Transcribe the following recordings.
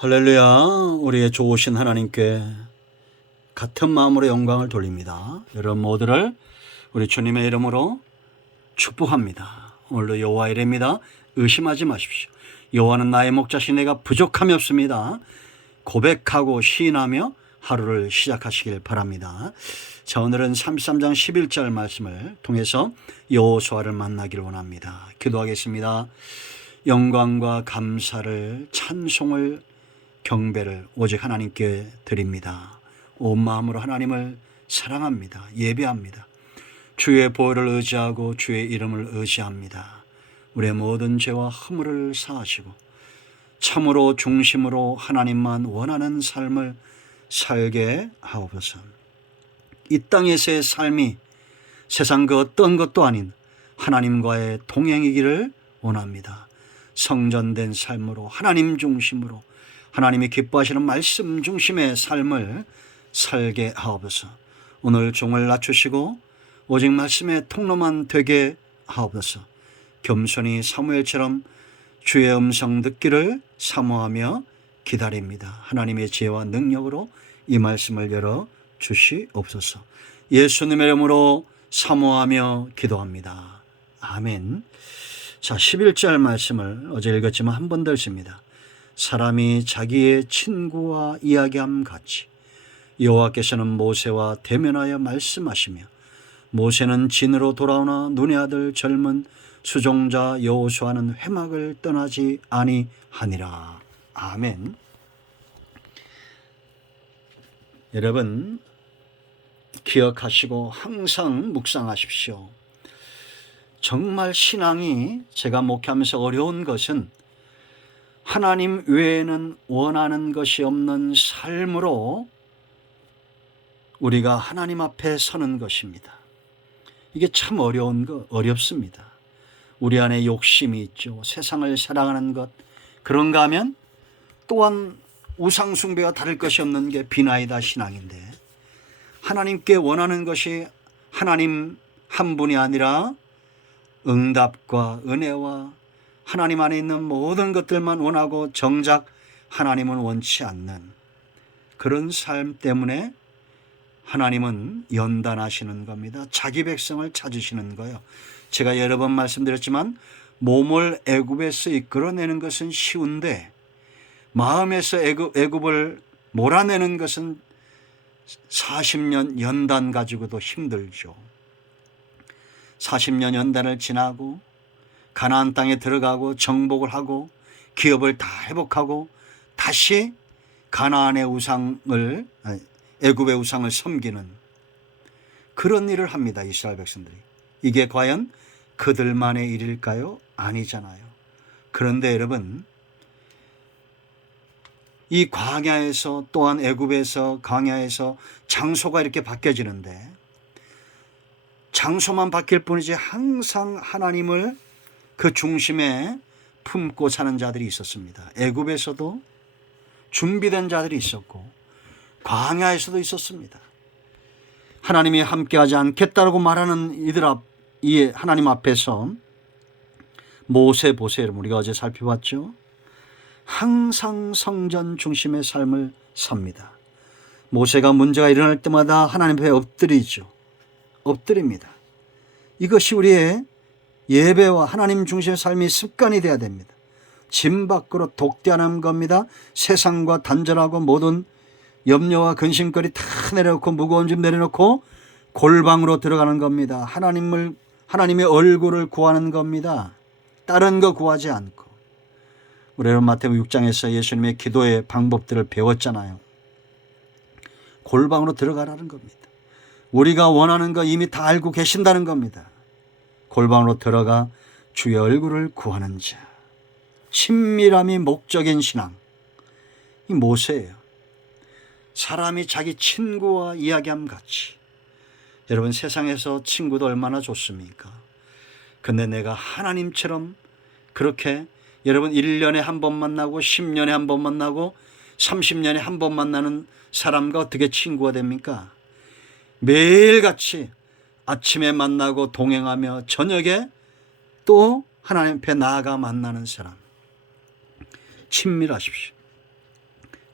할렐루야. 우리의 좋으신 하나님께 같은 마음으로 영광을 돌립니다. 여러분 모두를 우리 주님의 이름으로 축복합니다. 오늘도 여호와 이래입니다. 의심하지 마십시오. 여호와는 나의 목자시 내가 부족함이 없습니다. 고백하고 시인하며 하루를 시작하시길 바랍니다. 자, 오늘은 33장 11절 말씀을 통해서 여호수아를 만나기를 원합니다. 기도하겠습니다. 영광과 감사를, 찬송을, 경배를 오직 하나님께 드립니다. 온 마음으로 하나님을 사랑합니다. 예배합니다. 주의 보혈을 의지하고 주의 이름을 의지합니다. 우리의 모든 죄와 허물을 사하시고 참으로 중심으로 하나님만 원하는 삶을 살게 하옵소서. 이 땅에서의 삶이 세상 그 어떤 것도 아닌 하나님과의 동행이기를 원합니다. 성전된 삶으로 하나님 중심으로 하나님이 기뻐하시는 말씀 중심의 삶을 살게 하옵소서. 오늘 종을 낮추시고 오직 말씀의 통로만 되게 하옵소서. 겸손히 사무엘처럼 주의 음성 듣기를 사모하며 기다립니다. 하나님의 지혜와 능력으로 이 말씀을 열어 주시옵소서. 예수님의 이름으로 사모하며 기도합니다. 아멘. 자, 11절 말씀을 어제 읽었지만 한 번 더 읽습니다. 사람이 자기의 친구와 이야기함 같이 여호와께서는 모세와 대면하여 말씀하시며 모세는 진으로 돌아오나 눈의 아들 젊은 수종자 여호수아는 회막을 떠나지 아니하니라. 아멘. 여러분 기억하시고 항상 묵상하십시오. 정말 신앙이 제가 목회하면서 어려운 것은 하나님 외에는 원하는 것이 없는 삶으로 우리가 하나님 앞에 서는 것입니다. 이게 참 어렵습니다. 우리 안에 욕심이 있죠. 세상을 사랑하는 것. 그런가 하면 또한 우상숭배와 다를 것이 없는 게 비나이다 신앙인데, 하나님께 원하는 것이 하나님 한 분이 아니라 응답과 은혜와 하나님 안에 있는 모든 것들만 원하고 정작 하나님은 원치 않는 그런 삶 때문에 하나님은 연단하시는 겁니다. 자기 백성을 찾으시는 거예요. 제가 여러 번 말씀드렸지만 몸을 애굽에서 이끌어내는 것은 쉬운데 마음에서 애굽을 몰아내는 것은 40년 연단 가지고도 힘들죠. 40년 연단을 지나고 가나안 땅에 들어가고 정복을 하고 기업을 다 회복하고 다시 가나안의 우상을, 애굽의 우상을 섬기는 그런 일을 합니다. 이스라엘 백성들이. 이게 과연 그들만의 일일까요? 아니잖아요. 그런데 여러분, 이 광야에서 또한 애굽에서 광야에서 장소가 이렇게 바뀌어지는데 장소만 바뀔 뿐이지 항상 하나님을 그 중심에 품고 사는 자들이 있었습니다. 애굽에서도 준비된 자들이 있었고 광야에서도 있었습니다. 하나님이 함께하지 않겠다고 말하는 이 하나님 앞에서 모세 보세요. 우리가 어제 살펴봤죠. 항상 성전 중심의 삶을 삽니다. 모세가 문제가 일어날 때마다 하나님 앞에 엎드립니다. 이것이 우리의 예배와 하나님 중심의 삶이 습관이 되어야 됩니다. 짐 밖으로 독대하는 겁니다. 세상과 단절하고 모든 염려와 근심거리 다 내려놓고 무거운 짐 내려놓고 골방으로 들어가는 겁니다. 하나님의 얼굴을 구하는 겁니다. 다른 거 구하지 않고. 우리는 마태복음 6장에서 예수님의 기도의 방법들을 배웠잖아요. 골방으로 들어가라는 겁니다. 우리가 원하는 거 이미 다 알고 계신다는 겁니다. 골방으로 들어가 주의 얼굴을 구하는 자. 친밀함이 목적인 신앙. 이 모세예요. 사람이 자기 친구와 이야기함 같이. 여러분 세상에서 친구도 얼마나 좋습니까? 근데 내가 하나님처럼 그렇게 여러분 1년에 한 번 만나고 10년에 한 번 만나고 30년에 한 번 만나는 사람과 어떻게 친구가 됩니까? 매일같이 아침에 만나고 동행하며 저녁에 또 하나님 앞에 나아가 만나는 사람. 친밀하십시오.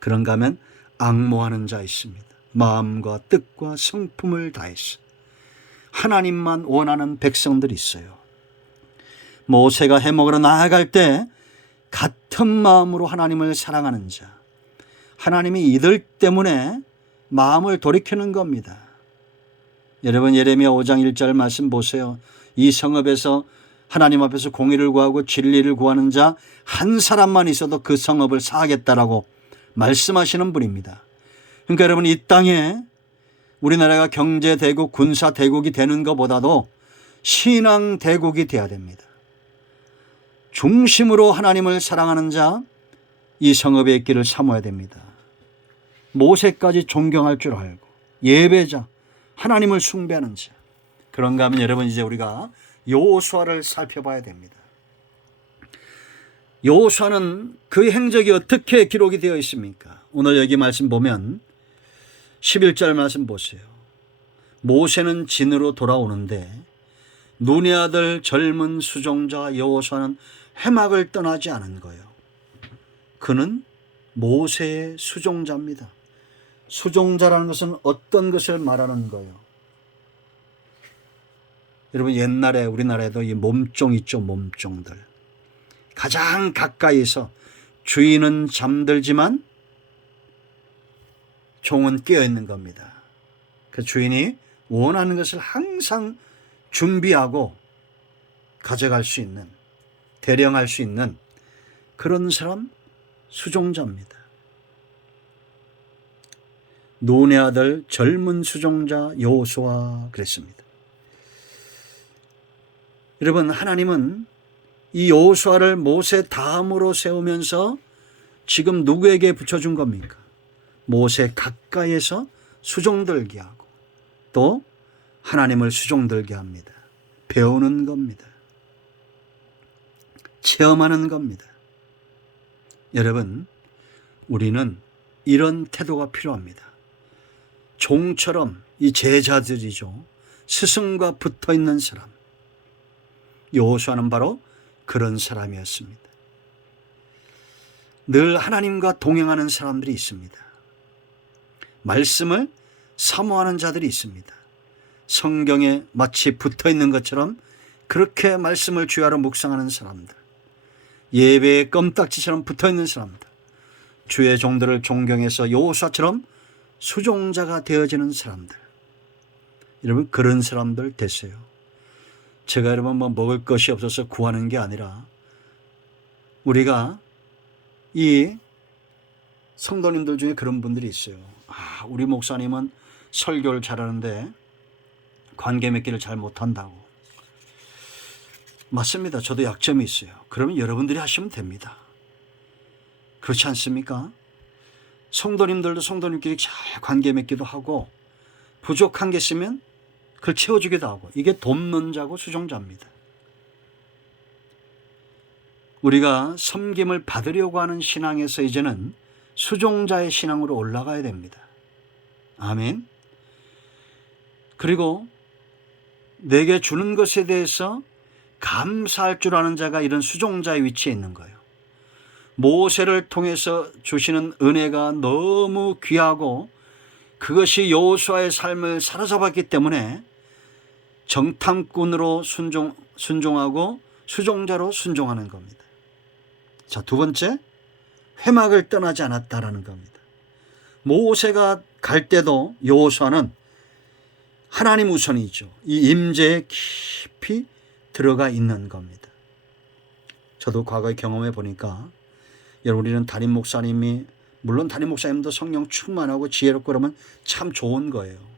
그런가 하면 앙모하는 자 있습니다. 마음과 뜻과 성품을 다해서 하나님만 원하는 백성들이 있어요. 모세가 해먹으러 나아갈 때 같은 마음으로 하나님을 사랑하는 자, 하나님이 이들 때문에 마음을 돌이키는 겁니다. 여러분, 예레미야 5장 1절 말씀 보세요. 이 성읍에서 하나님 앞에서 공의를 구하고 진리를 구하는 자 한 사람만 있어도 그 성읍을 사하겠다라고 말씀하시는 분입니다. 그러니까 여러분, 이 땅에 우리나라가 경제대국, 군사대국이 되는 것보다도 신앙대국이 돼야 됩니다. 중심으로 하나님을 사랑하는 자, 이 성읍의 길을 삼아야 됩니다. 모세까지 존경할 줄 알고 예배자, 하나님을 숭배하는 자. 그런가 하면 여러분, 이제 우리가 여호수아를 살펴봐야 됩니다. 여호수아는 그 행적이 어떻게 기록이 되어 있습니까? 오늘 여기 말씀 보면 11절 말씀 보세요. 모세는 진으로 돌아오는데 눈의 아들 젊은 수종자 여호수아는 회막을 떠나지 않은 거예요. 그는 모세의 수종자입니다. 수종자라는 것은 어떤 것을 말하는 거예요? 여러분, 옛날에 우리나라에도 이 몸종 있죠. 몸종들. 가장 가까이서 주인은 잠들지만 종은 깨어있는 겁니다. 그 주인이 원하는 것을 항상 준비하고 가져갈 수 있는, 대령할 수 있는 그런 사람, 수종자입니다. 눈의 아들 젊은 수종자 여호수아 그랬습니다. 여러분, 하나님은 이 여호수아를 모세 다음으로 세우면서 지금 누구에게 붙여준 겁니까? 모세 가까이에서 수종들게 하고 또 하나님을 수종들게 합니다. 배우는 겁니다. 체험하는 겁니다. 여러분, 우리는 이런 태도가 필요합니다. 종처럼 이 제자들이죠. 스승과 붙어 있는 사람. 여호수아는 바로 그런 사람이었습니다. 늘 하나님과 동행하는 사람들이 있습니다. 말씀을 사모하는 자들이 있습니다. 성경에 마치 붙어 있는 것처럼 그렇게 말씀을 주야로 묵상하는 사람들, 예배에 껌딱지처럼 붙어 있는 사람들, 주의 종들을 존경해서 여호수아처럼 수종자가 되어지는 사람들. 여러분, 그런 사람들 되세요. 제가 여러분 먹을 것이 없어서 구하는 게 아니라 우리가 이 성도님들 중에 그런 분들이 있어요. 우리 목사님은 설교를 잘하는데 관계 맺기를 잘 못한다고. 맞습니다. 저도 약점이 있어요. 그러면 여러분들이 하시면 됩니다. 그렇지 않습니까? 성도님들도 성도님끼리 잘 관계 맺기도 하고 부족한 게 있으면 그걸 채워주기도 하고, 이게 돕는 자고 수종자입니다. 우리가 섬김을 받으려고 하는 신앙에서 이제는 수종자의 신앙으로 올라가야 됩니다. 아멘. 그리고 내게 주는 것에 대해서 감사할 줄 아는 자가 이런 수종자의 위치에 있는 거예요. 모세를 통해서 주시는 은혜가 너무 귀하고 그것이 여호수아의 삶을 사로잡았기 때문에 정탐꾼으로 순종하고 수종자로 순종하는 겁니다. 자, 두 번째, 회막을 떠나지 않았다라는 겁니다. 모세가 갈 때도 여호수아는 하나님 우선이죠. 이 임재에 깊이 들어가 있는 겁니다. 저도 과거에 경험해 보니까 여러분, 우리는 담임 목사님이, 물론 담임 목사님도 성령 충만하고 지혜롭고 그러면 참 좋은 거예요.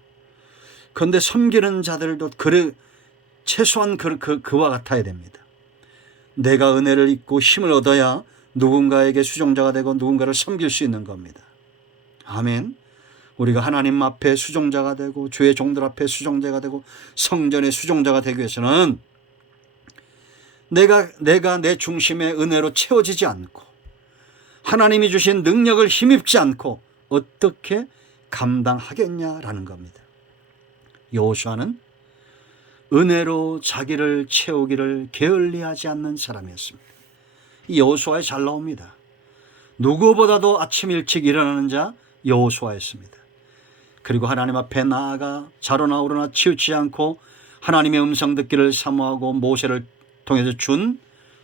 그런데 섬기는 자들도 최소한 그와 같아야 됩니다. 내가 은혜를 입고 힘을 얻어야 누군가에게 수종자가 되고 누군가를 섬길 수 있는 겁니다. 아멘. 우리가 하나님 앞에 수종자가 되고 주의 종들 앞에 수종자가 되고 성전의 수종자가 되기 위해서는 내가 내 중심의 은혜로 채워지지 않고 하나님이 주신 능력을 힘입지 않고 어떻게 감당하겠냐라는 겁니다. 여호수아는 은혜로 자기를 채우기를 게을리하지 않는 사람이었습니다. 이 여호수아에 잘 나옵니다. 누구보다도 아침 일찍 일어나는 자 여호수아였습니다. 그리고 하나님 앞에 나아가 자로나 우로나 치우치지 않고 하나님의 음성 듣기를 사모하고 모세를 통해서 준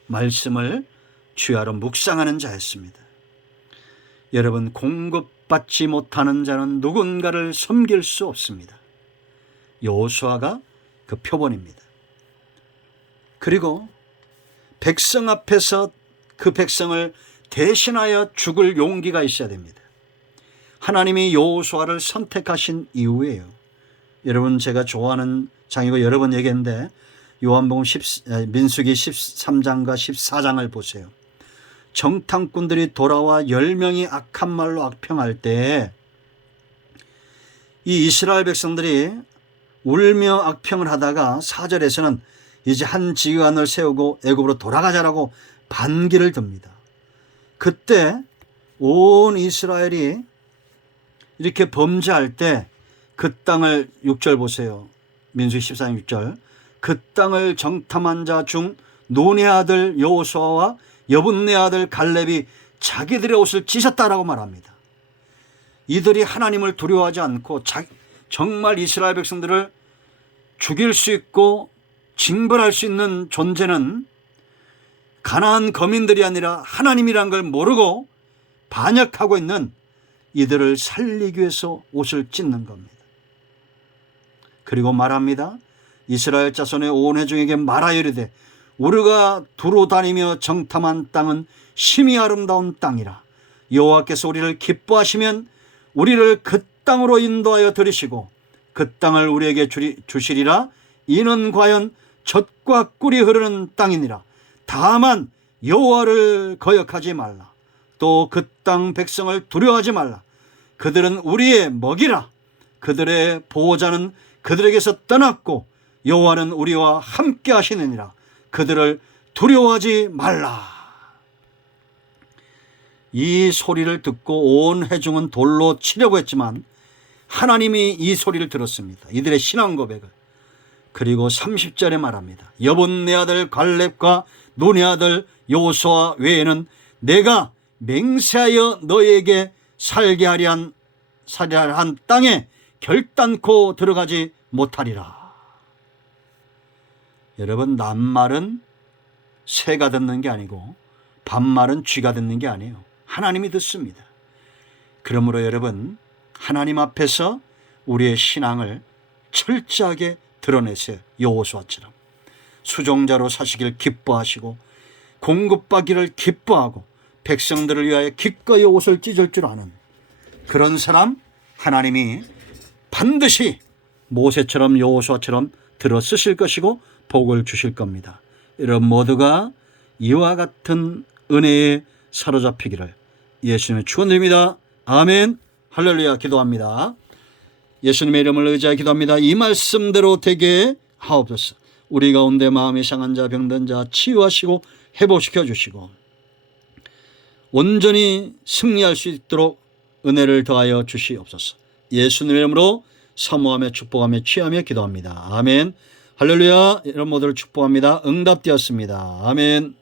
말씀을 주야로 묵상하는 자였습니다. 여러분, 공급받지 못하는 자는 누군가를 섬길 수 없습니다. 여호수아가 그 표본입니다. 그리고 백성 앞에서 그 백성을 대신하여 죽을 용기가 있어야 됩니다. 하나님이 여호수아를 선택하신 이유예요. 여러분, 제가 좋아하는 장이고 여러 번 얘기했는데 요한복음 민수기 13장과 14장을 보세요. 정탐꾼들이 돌아와 10명이 악한 말로 악평할 때 이 이스라엘 백성들이 울며 악평을 하다가 4절에서는 이제 한 지휘관을 세우고 애굽으로 돌아가자라고 반기를 듭니다. 그때 온 이스라엘이 이렇게 범죄할 때 그 땅을 6절 보세요. 민수기 14장 6절. 그 땅을 정탐한 자 중 눈의 아들 여호수아와 여분네 아들 갈렙이 자기들의 옷을 찢었다라고 말합니다. 이들이 하나님을 두려워하지 않고 정말 이스라엘 백성들을 죽일 수 있고 징벌할 수 있는 존재는 가나안 거민들이 아니라 하나님이란 걸 모르고 반역하고 있는 이들을 살리기 위해서 옷을 찢는 겁니다. 그리고 말합니다. 이스라엘 자손의 온 회중에게 말하여 이르되 우리가 두루 다니며 정탐한 땅은 심히 아름다운 땅이라. 여호와께서 우리를 기뻐하시면 우리를 그 땅으로 인도하여 들이시고 그 땅을 우리에게 주시리라. 이는 과연 젖과 꿀이 흐르는 땅이니라. 다만 여호와를 거역하지 말라. 또 그 땅 백성을 두려워하지 말라. 그들은 우리의 먹이라. 그들의 보호자는 그들에게서 떠났고 여호와는 우리와 함께 하시느니라. 그들을 두려워하지 말라. 이 소리를 듣고 온 회중은 돌로 치려고 했지만 하나님이 이 소리를 들었습니다. 이들의 신앙 고백을. 그리고 30절에 말합니다. 여분네 아들 갈렙과 눈의 아들 여호수아 외에는 내가 맹세하여 너에게 살게 하려 한 땅에 결단코 들어가지 못하리라. 여러분, 낱말은 새가 듣는 게 아니고 반말은 쥐가 듣는 게 아니에요. 하나님이 듣습니다. 그러므로 여러분, 하나님 앞에서 우리의 신앙을 철저하게 드러내세요. 여호수아처럼 수종자로 사시길 기뻐하시고 공급받기를 기뻐하고 백성들을 위하여 기꺼이 옷을 찢을 줄 아는 그런 사람 하나님이 반드시 모세처럼 여호수아처럼 들어 쓰실 것이고 복을 주실 겁니다. 여러분 모두가 이와 같은 은혜에 사로잡히기를 예수님의 축원드립니다. 아멘. 할렐루야. 기도합니다. 예수님의 이름을 의지하여 기도합니다. 이 말씀대로 되게 하옵소서. 우리 가운데 마음이 상한 자 병든 자 치유하시고 회복시켜 주시고 온전히 승리할 수 있도록 은혜를 더하여 주시옵소서. 예수님의 이름으로 사모하며 축복하며 취하며 기도합니다. 아멘. 할렐루야. 여러분 모두를 축복합니다. 응답되었습니다. 아멘.